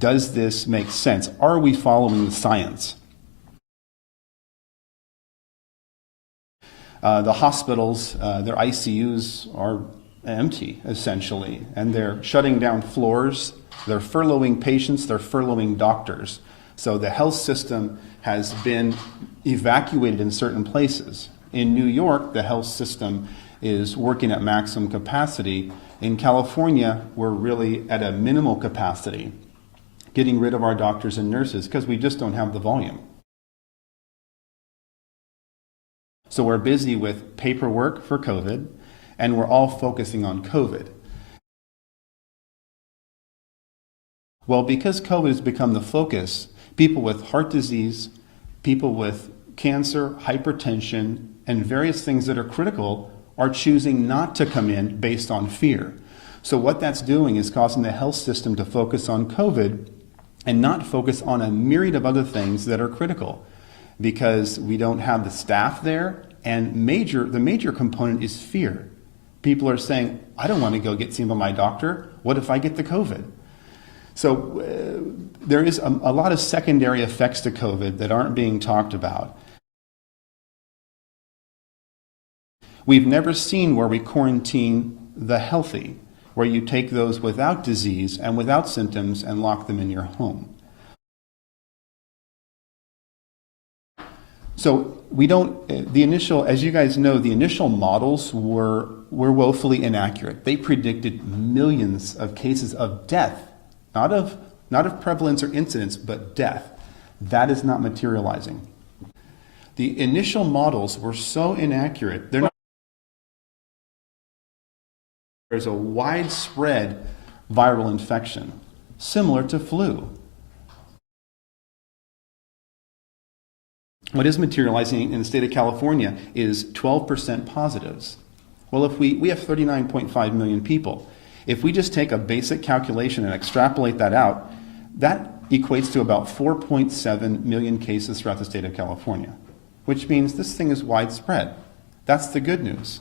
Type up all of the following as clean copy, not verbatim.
Does this make sense? Are we following the science? The hospitals, their ICUs are empty, essentially, and they're shutting down floors, they're furloughing patients, they're furloughing doctors. So the health system has been evacuated in certain places. In New York, the health system is working at maximum capacity. In California, we're really at a minimal capacity, getting rid of our doctors and nurses because we just don't have the volume. So we're busy with paperwork for COVID, and we're all focusing on COVID. Well, because COVID has become the focus, people with heart disease, people with cancer, hypertension, and various things that are critical are choosing not to come in based on fear. So what that's doing is causing the health system to focus on COVID and not focus on a myriad of other things that are critical, because we don't have the staff there, and the major component is fear. People are saying, I don't want to go get seen by my doctor. What if I get the COVID? So there is a lot of secondary effects to COVID that aren't being talked about. We've never seen where we quarantine the healthy, where you take those without disease and without symptoms and lock them in your home. So we don't, as you guys know, the initial models were woefully inaccurate. They predicted millions of cases of death, not of prevalence or incidence, but death. That is not materializing. The initial models were so inaccurate, there's a widespread viral infection, similar to flu. What is materializing in the state of California is 12% positives. Well, if we have 39.5 million people. If we just take a basic calculation and extrapolate that out, that equates to about 4.7 million cases throughout the state of California, which means this thing is widespread. That's the good news.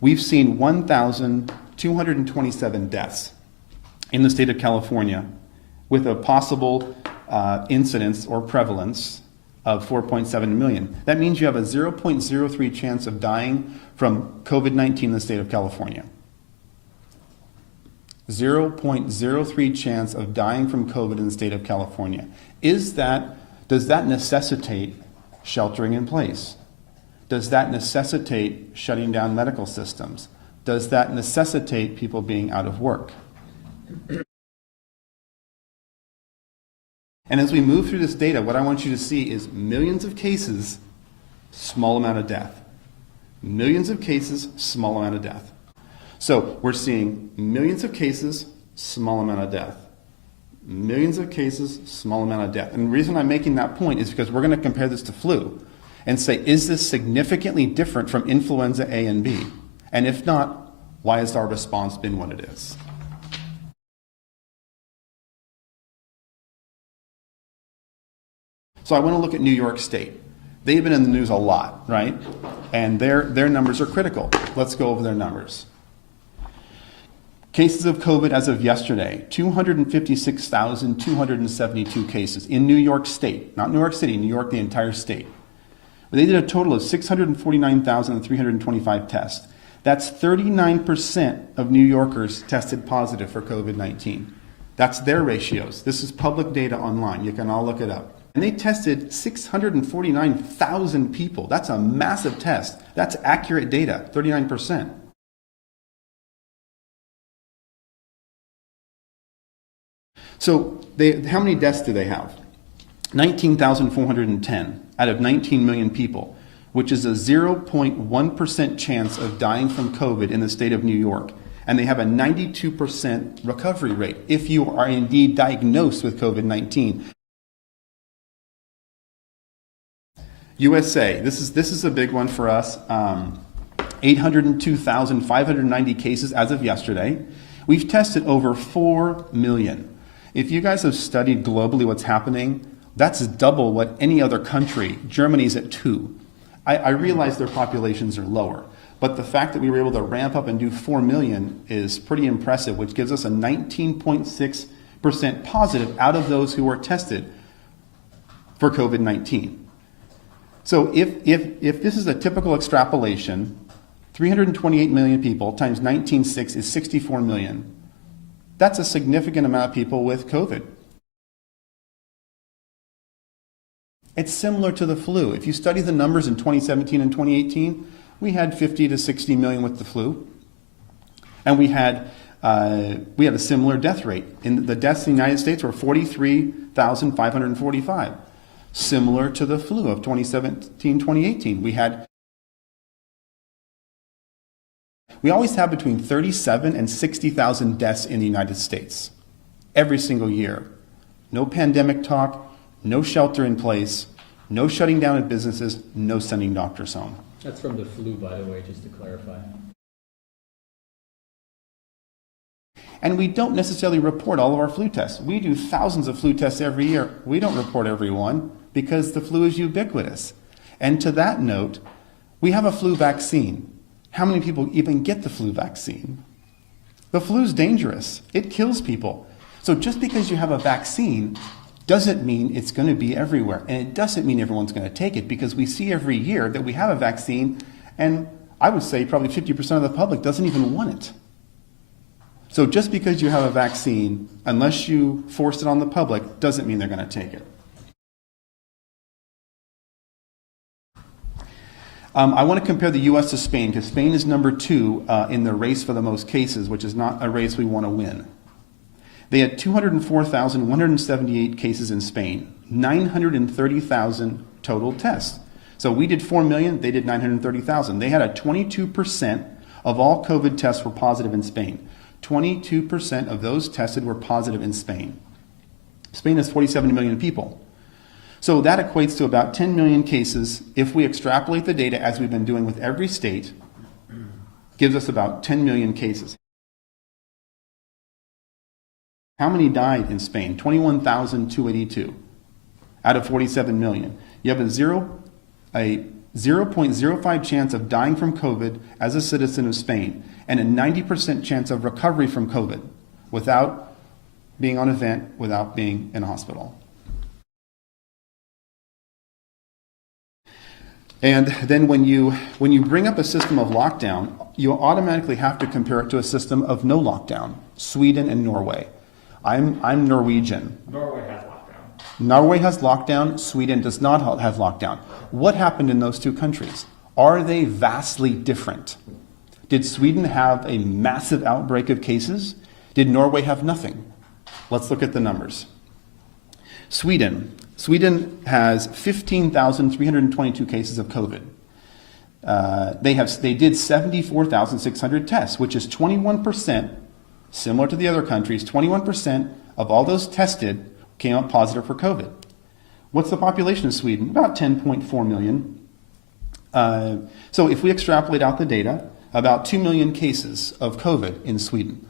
We've seen 1,227 deaths in the state of California with a possible incidence or prevalence of 4.7 million. That means you have a 0.03 chance of dying from COVID-19 in the state of California. 0.03 chance of dying from COVID in the state of California. Does that necessitate sheltering in place? Does that necessitate shutting down medical systems? Does that necessitate people being out of work? And as we move through this data, what I want you to see is millions of cases, small amount of death. Millions of cases, small amount of death. So we're seeing millions of cases, small amount of death. Millions of cases, small amount of death. And the reason I'm making that point is because we're going to compare this to flu and say, is this significantly different from influenza A and B? And if not, why has our response been what it is? So I want to look at New York State. They've been in the news a lot, right? And their numbers are critical. Let's go over their numbers. Cases of COVID as of yesterday, 256,272 cases in New York State, not New York City, New York, the entire state. They did a total of 649,325 tests. That's 39% of New Yorkers tested positive for COVID-19. That's their ratios. This is public data online. You can all look it up. And they tested 649,000 people. That's a massive test. That's accurate data, 39%. So how many deaths do they have? 19,410 out of 19 million people, which is a 0.1% chance of dying from COVID in the state of New York. And they have a 92% recovery rate if you are indeed diagnosed with COVID-19. USA, this is a big one for us. 802,590 cases as of yesterday. We've tested over 4 million. If you guys have studied globally what's happening, that's double what any other country. Germany's at 2. I realize their populations are lower, but the fact that we were able to ramp up and do 4 million is pretty impressive, which gives us a 19.6% positive out of those who were tested for COVID-19. So if this is a typical extrapolation, 328 million people times 19.6 is 64 million. That's a significant amount of people with COVID. It's similar to the flu. If you study the numbers in 2017 and 2018, we had 50 to 60 million with the flu. And we had a similar death rate. The deaths in the United States were 43,545, similar to the flu of 2017, 2018. We always have between 37 and 60,000 deaths in the United States every single year. No pandemic talk, no shelter in place, no shutting down of businesses, no sending doctors home. That's from the flu, by the way, just to clarify. And we don't necessarily report all of our flu tests. We do thousands of flu tests every year. We don't report every one because the flu is ubiquitous. And to that note, we have a flu vaccine. How many people even get the flu vaccine? The flu is dangerous. It kills people. So just because you have a vaccine doesn't mean it's going to be everywhere. And it doesn't mean everyone's going to take it, because we see every year that we have a vaccine, and I would say probably 50% of the public doesn't even want it. So just because you have a vaccine, unless you force it on the public, doesn't mean they're going to take it. I want to compare the U.S. to Spain, because Spain is number 2 in the race for the most cases, which is not a race we want to win. They had 204,178 cases in Spain, 930,000 total tests. So we did 4 million, they did 930,000. They had a 22% of all COVID tests were positive in Spain. 22% of those tested were positive in Spain. Spain has 47 million people. So that equates to about 10 million cases. If we extrapolate the data, as we've been doing with every state, gives us about 10 million cases. How many died in Spain? 21,282 out of 47 million. You have a 0.05 chance of dying from COVID as a citizen of Spain, and a 90% chance of recovery from COVID without being on a vent, without being in a hospital. And then when you bring up a system of lockdown, you automatically have to compare it to a system of no lockdown. Sweden and Norway. I'm Norwegian. Norway has lockdown. Norway has lockdown. Sweden does not have lockdown. What happened in those two countries? Are they vastly different? Did Sweden have a massive outbreak of cases? Did Norway have nothing? Let's look at the numbers. Sweden has 15,322 cases of COVID. They did 74,600 tests, which is 21%, similar to the other countries. 21% of all those tested came up positive for COVID. What's the population of Sweden? About 10.4 million. So if we extrapolate out the data, about 2 million cases of COVID in Sweden.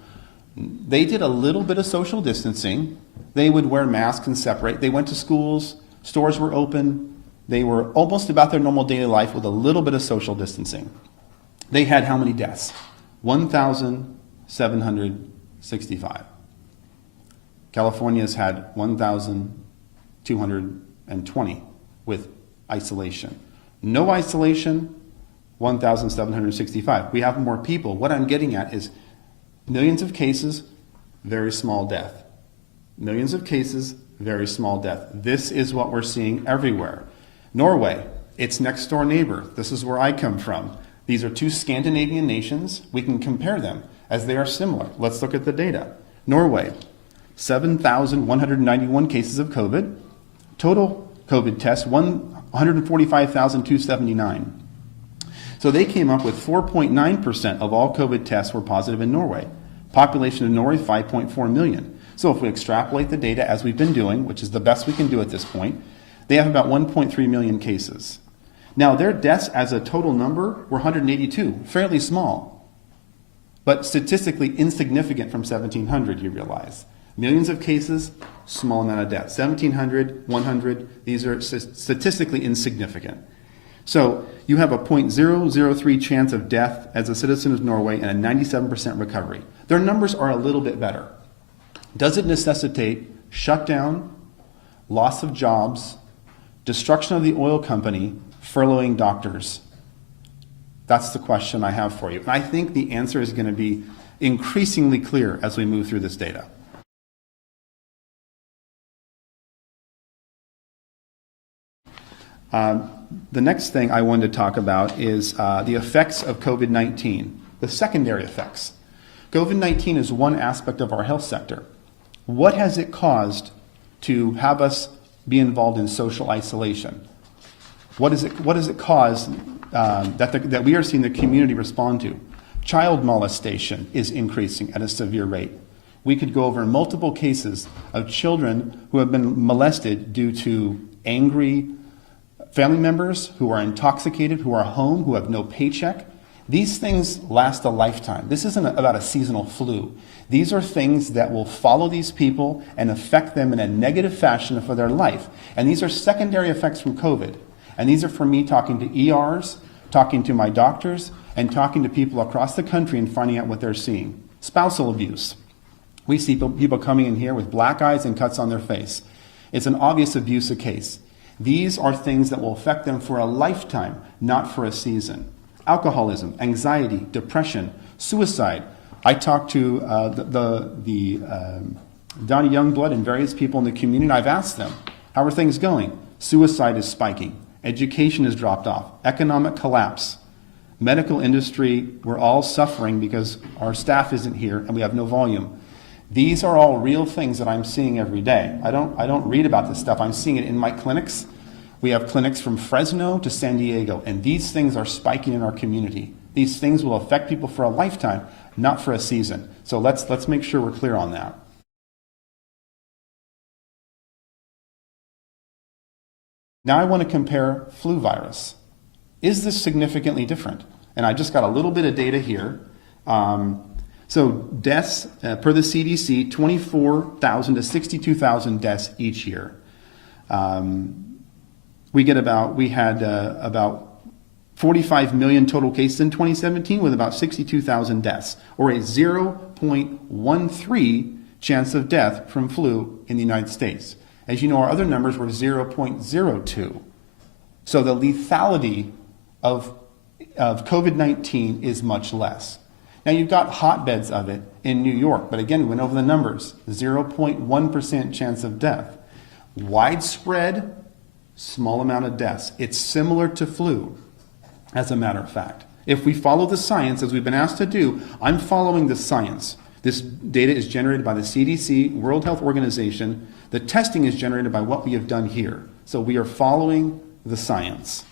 They did a little bit of social distancing. They would wear masks and separate. They went to schools, stores were open. They were almost about their normal daily life with a little bit of social distancing. They had how many deaths? 1,765. California's had 1,220 with isolation. No isolation, 1,765. We have more people. What I'm getting at is millions of cases, very small death. Millions of cases, very small death. This is what we're seeing everywhere. Norway, its next door neighbor. This is where I come from. These are two Scandinavian nations. We can compare them as they are similar. Let's look at the data. Norway, 7,191 cases of COVID. Total COVID tests, 145,279. So they came up with 4.9% of all COVID tests were positive in Norway. Population of Norway, 5.4 million. So if we extrapolate the data as we've been doing, which is the best we can do at this point, they have about 1.3 million cases. Now their deaths as a total number were 182, fairly small, but statistically insignificant from 1,700, you realize. Millions of cases, small amount of deaths. 1,700, 100, these are statistically insignificant. So you have a 0.003 chance of death as a citizen of Norway and a 97% recovery. Their numbers are a little bit better. Does it necessitate shutdown, loss of jobs, destruction of the oil company, furloughing doctors? That's the question I have for you. And I think the answer is going to be increasingly clear as we move through this data. The next thing I wanted to talk about is the effects of COVID-19, the secondary effects. COVID-19 is one aspect of our health sector. What has it caused to have us be involved in social isolation? What does it cause that we are seeing the community respond to? Child molestation is increasing at a severe rate. We could go over multiple cases of children who have been molested due to angry family members who are intoxicated, who are home, who have no paycheck. These things last a lifetime. This isn't about a seasonal flu. These are things that will follow these people and affect them in a negative fashion for their life. And these are secondary effects from COVID. And these are from me talking to ERs, talking to my doctors, and talking to people across the country and finding out what they're seeing. Spousal abuse. We see people coming in here with black eyes and cuts on their face. It's an obvious abuse case. These are things that will affect them for a lifetime, not for a season. Alcoholism, anxiety, depression, suicide. I talked to Donnie Youngblood and various people in the community, and I've asked them, how are things going? Suicide is spiking. Education has dropped off. Economic collapse. Medical industry, we're all suffering because our staff isn't here and we have no volume. These are all real things that I'm seeing every day. I don't read about this stuff. I'm seeing it in my clinics. We have clinics from Fresno to San Diego, and these things are spiking in our community. These things will affect people for a lifetime, not for a season. So let's make sure we're clear on that. Now I want to compare flu virus. Is this significantly different? And I just got a little bit of data here. So deaths, per the CDC, 24,000 to 62,000 deaths each year. We had about 45 million total cases in 2017 with about 62,000 deaths, or a 0.13 chance of death from flu in the United States. As you know, our other numbers were 0.02. So the lethality of COVID-19 is much less. Now you've got hotbeds of it in New York, but again, we went over the numbers, 0.1% chance of death. Widespread, small amount of deaths. It's similar to flu, as a matter of fact. If we follow the science, as we've been asked to do, I'm following the science. This data is generated by the CDC, World Health Organization. The testing is generated by what we have done here. So we are following the science.